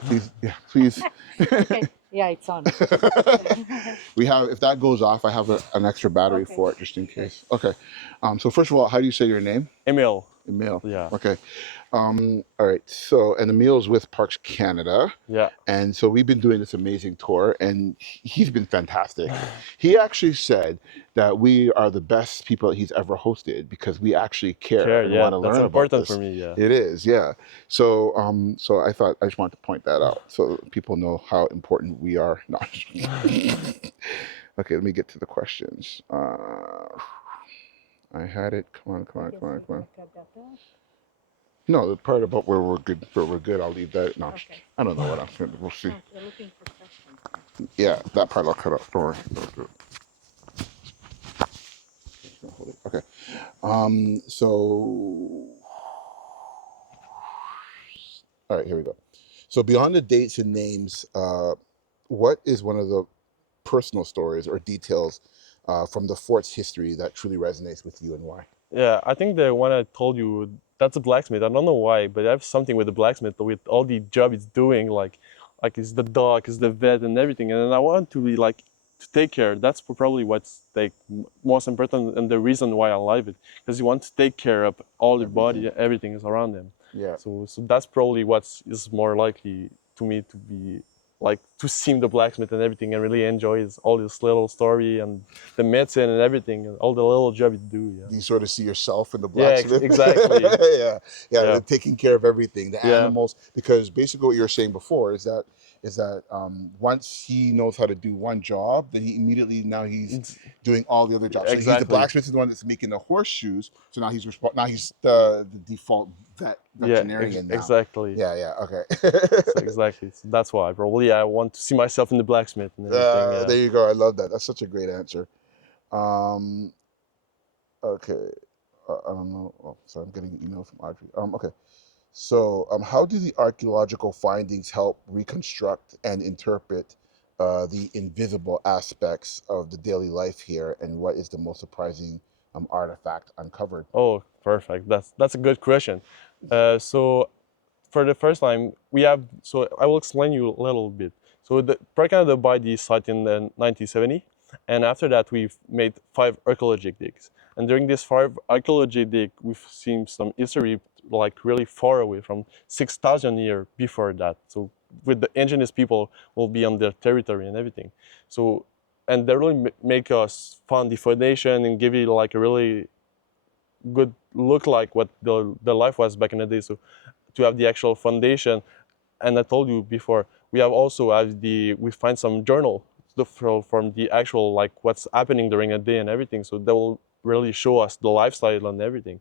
Please, yeah, please. Okay. Yeah, it's on. We have, if that goes off, I have an extra battery Okay. for it just in case. Okay. So first of all, how do you say your name? Emil. Emil. Yeah. Okay. All right. So, and Emil's with Parks Canada. Yeah. And so we've been doing this amazing tour, and he's been fantastic. He actually said that we are the best people he's ever hosted because we actually care Care. and Yeah, want to that's learn about important for this. me. Yeah. It is, yeah. So, so I thought I just wanted to point that out so that people know how important we are. No. Okay, let me get to the questions. I had it. Come on, come on, come on, come on. No, the part about where we're good, I'll leave that. No, Okay. I don't know what I'm saying. We'll see. Oh, you're looking for questions. Yeah, that part I'll cut out. Don't worry. Okay. So, all right, here we go. So, beyond the dates and names, what is one of the personal stories or details from the fort's history that truly resonates with you and why? Yeah, I think the one I told you, that's a blacksmith. I don't know why, but I have something with the blacksmith, with all the job it's doing, like it's the dog, it's the vet and everything. And I want to be like, to take care. That's probably what's like most important and the reason why I love it. Because you want to take care of all your body, everything is around them. Yeah. So that's probably what is more likely to me to be like to see the blacksmith and everything and really enjoy all this little story and the medicine and everything and all the little job you do. Yeah. You sort of see yourself in the Yeah, blacksmith. exactly. Yeah, yeah, Yeah. taking care of everything, the Yeah. animals, because basically what you were saying before is that once he knows how to do one job, then he immediately now he's doing all the other jobs. So he's the Exactly. blacksmith is the one that's making the horseshoes. So now he's the default veterinarian now. Exactly. Yeah, yeah, okay. So exactly. So that's why probably I want to see myself in the blacksmith and everything. Yeah. There you go. I love that. That's such a great answer. Um, okay. I don't know. Oh, sorry, I'm getting an email from Audrey. Okay. So, how do the archaeological findings help reconstruct and interpret the invisible aspects of the daily life here, and what is the most surprising artifact uncovered? Oh, perfect. That's a good question. So for the first time, we have. So I will explain you a little bit. So the Park Canada buy the site in the 1970, and after that we've made 5 archaeological digs. And during this 5 archaeological dig, we've seen some history like really far away from 6,000 years before that. So with the indigenous people will be on their territory and everything. So and they really make us find the foundation and give you like a really good look like what the life was back in the day. So to have the actual foundation, and I told you before, we have also have we find some journal from the actual like what's happening during a day and everything. So that will really show us the lifestyle and everything.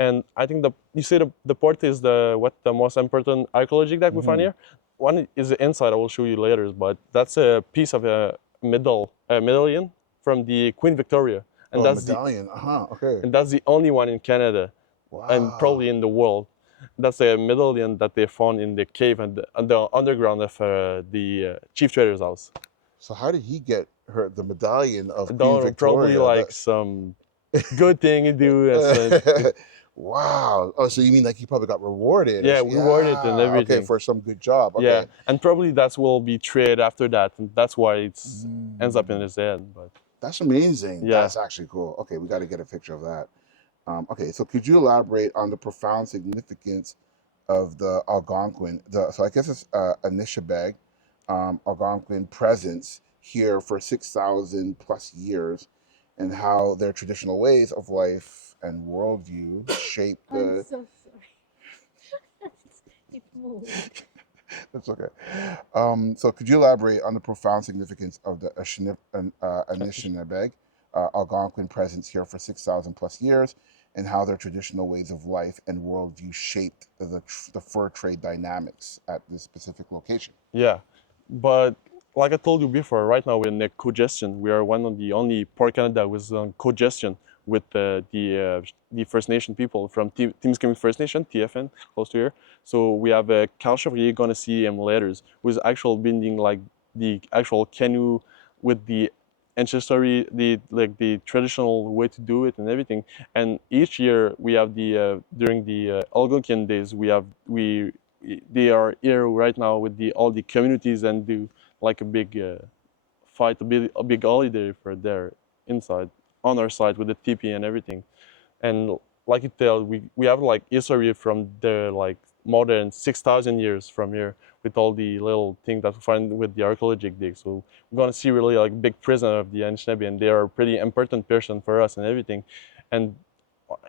And I think you say the port is the most important archaeology that we find here. One is the inside. I will show you later, but that's a piece of a medallion from the Queen Victoria, and Oh, a that's medallion. Okay. and that's the only one in Canada, and Wow. probably in the world. That's a medallion that they found in the cave and the underground of the chief trader's house. So how did he get the medallion of I Queen don't know, probably Victoria? like some good thing you do. Wow. Oh, so you mean like he probably got rewarded? Yeah, rewarded and Yeah. Okay, everything. for some good job. Okay. Yeah, and probably that's will be traded after that, and that's why it ends up in his head. But That's amazing. yeah. That's actually cool. Okay, we got to get a picture of that. Okay, so could you elaborate on the profound significance of the Algonquin? So I guess it's Anishinaabe Algonquin presence here for 6,000 plus years, and how their traditional ways of life and worldview shape I'm the. so sorry. It moved. That's okay. So could you elaborate on the profound significance of the Anishinaabe Algonquin presence here for 6,000 plus years, and how their traditional ways of life and worldview shaped the fur trade dynamics at this specific location? Yeah, but like I told you before, right now we're in a cogestion. We are one of the only Port Canada with cogestion with the First Nation people from Temiskaming First Nation, TFN, close to here. So we have a Carl Chevrier, gonna see him later, who's actual bending like the actual canoe with the ancestry, the traditional way to do it and everything. And each year we have during the Algonquian days we they are here right now with all the communities and do like a big fight, a big holiday for their inside on our side with the tipi and everything. And like you tell, we have like history from the like more than 6,000 years from here with all the little things that we find with the archaeologic dig. So we're gonna see really like big prison of the Anishinaabe, and they are a pretty important person for us and everything. And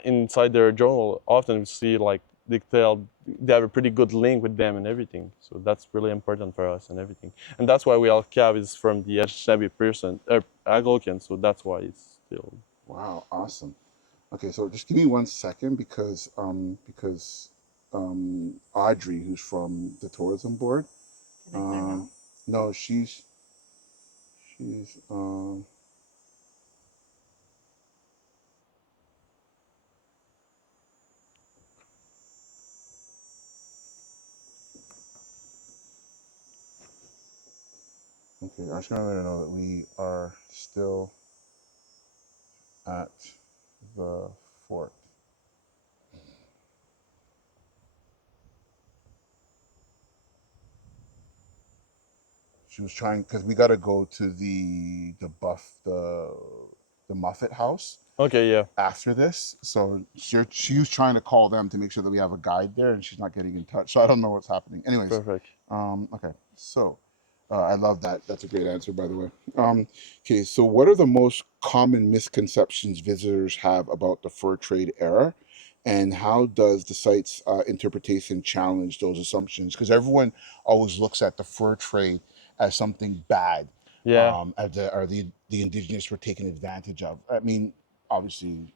inside their journal, often we see like they tell they have a pretty good link with them and everything. So that's really important for us and everything. And that's why we all Cav is from the Anishinaabe person, Algonquin. So that's why it's still. Wow, awesome. Okay, so just give me 1 second because Audrey, who's from the tourism board, Can I turn um, now? no, she's okay. I'm just gonna let her know that we are still at the fort. She was trying because we got to go to the Muffet House Okay, yeah, after this. So she was trying to call them to make sure that we have a guide there, and she's not getting in touch. So I don't know what's happening. Anyways, perfect. okay. So I love that. That's a great answer, by the way. Okay, so what are the most common misconceptions visitors have about the fur trade era? And how does the site's interpretation challenge those assumptions? Because everyone always looks at the fur trade as something bad, Yeah, as the indigenous were taken advantage of. I mean, obviously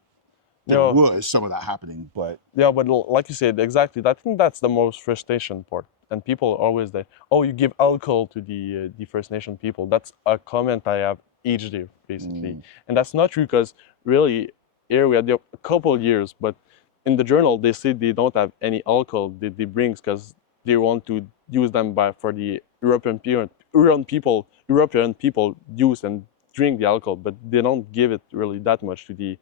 there no, was some of that happening, but yeah, but like you said, exactly. I think that's the most frustration part. And people always say, "Oh, you give alcohol to the First Nation people." That's a comment I have each day, basically, mm, and that's not true because really, here we had a couple years, but in the journal they say they don't have any alcohol that they brings because they want to use them by for the European people use and drink the alcohol, but they don't give it really that much to the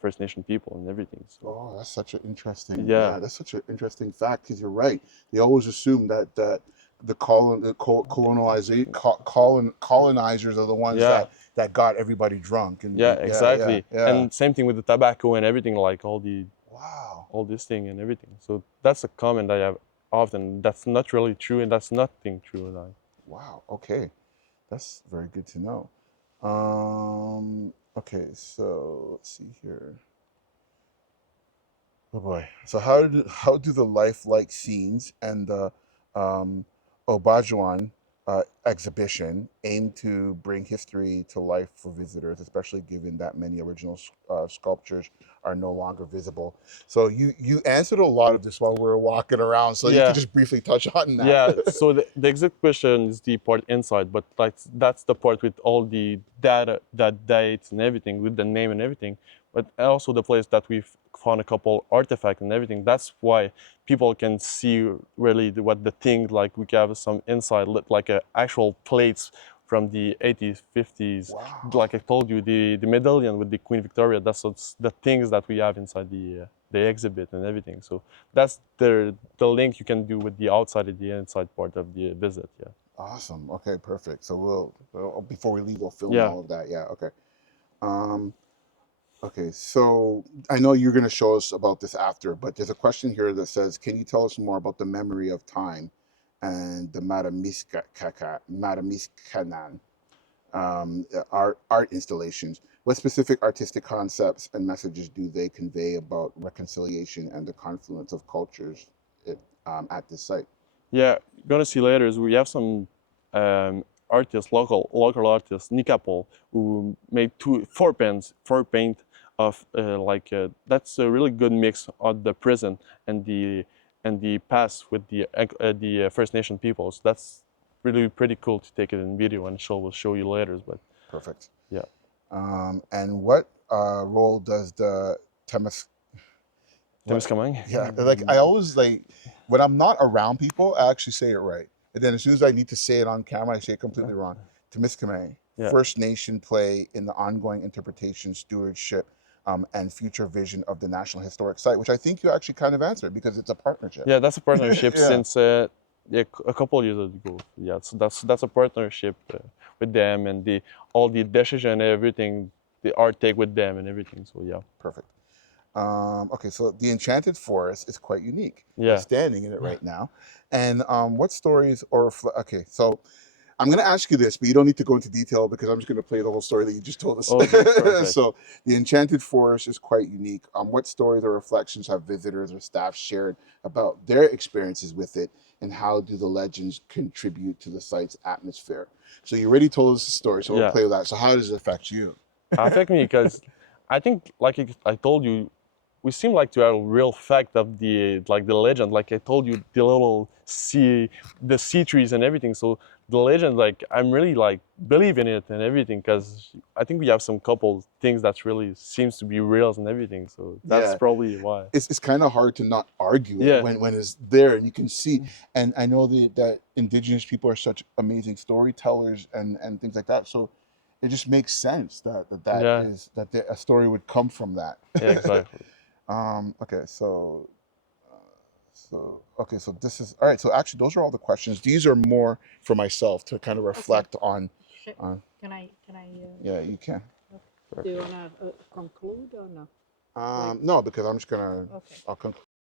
First Nation people and everything. So oh, that's such an interesting, yeah, yeah, that's such an interesting fact because you're right. They always assume that colonizers are the ones yeah, that got everybody drunk, yeah, and yeah, yeah, exactly. yeah. And same thing with the tobacco and everything, like Wow, all this thing and everything. So that's a comment I have often. That's not really true, and that's nothing true. Like wow. Okay, that's very good to know. Okay, so let's see here. Oh boy. So how do the lifelike scenes and the um, Obadjiwan exhibition aim to bring history to life for visitors, especially given that many original sculptures are no longer visible? So you answered a lot of this while we were walking around. So you could yeah, just briefly touch on that. yeah. So the exact question is the part inside, but like that's the part with all the data, that dates and everything, with the name and everything. But also the place that we've found a couple artifacts and everything. That's why people can see really what the thing like. We have some inside like actual plates from the 80s, 50s. Wow. Like I told you, the medallion with the Queen Victoria. That's what's the things that we have inside the exhibit and everything. So that's the link you can do with the outside and the inside part of the visit. Yeah. Awesome. Okay, perfect. So we'll before we leave, we'll film Yeah. all of that. Yeah. Okay. Um, Okay, so I know you're going to show us about this after, but there's a question here that says, "Can you tell us more about the memory of time and the Madamiskanan art installations? What specific artistic concepts and messages do they convey about reconciliation and the confluence of cultures at this site?" Yeah. You're gonna see later is we have some artists, local artists, Nikapol, who made four paint of that's a really good mix of the present and the past with the First Nation peoples. That's really pretty cool to take it in video and we'll show you later. But Perfect. yeah, And what role does the Temis Timis What? Kamang. Yeah, like I always like when I'm not around people, I actually say it right, and then as soon as I need to say it on camera, I say it completely wrong. Temiskaming, Yeah. First Nation play in the ongoing interpretation, stewardship, and future vision of the National Historic Site, which I think you actually kind of answered because it's a partnership. Yeah, that's a partnership Yeah. since yeah, a couple of years ago. Yeah, so that's a partnership with them, and the all the decision and everything, the art take with them and everything. So yeah, Perfect. Okay, so the Enchanted Forest is quite unique. You're yeah, standing in it right now. And what stories okay, so I'm going to ask you this, but you don't need to go into detail because I'm just going to play the whole story that you just told us. okay, perfect. So the Enchanted Forest is quite unique. What stories or reflections have visitors or staff shared about their experiences with it, and how do the legends contribute to the site's atmosphere? So you already told us the story, so we'll Yeah, play with that. So how does it affect you? affect me because I think like I told you, we seem like to have a real fact of the like the legend. Like I told you, the little the sea trees and everything. So the legend, like I'm really like believe in it and everything because I think we have some couple things that really seems to be real and everything. So that's Yeah, probably why. it's kind of hard to not argue it Yeah, when it's there and you can see. And I know that indigenous people are such amazing storytellers and things like that. So it just makes sense yeah, a story would come from that. yeah, exactly. Okay, okay, so this is all right. So actually, those are all the questions. These are more for myself to kind of reflect on. Can I, Yeah, you can. do you want to conclude or no? No, because I'm just gonna. Okay. I'll conclude.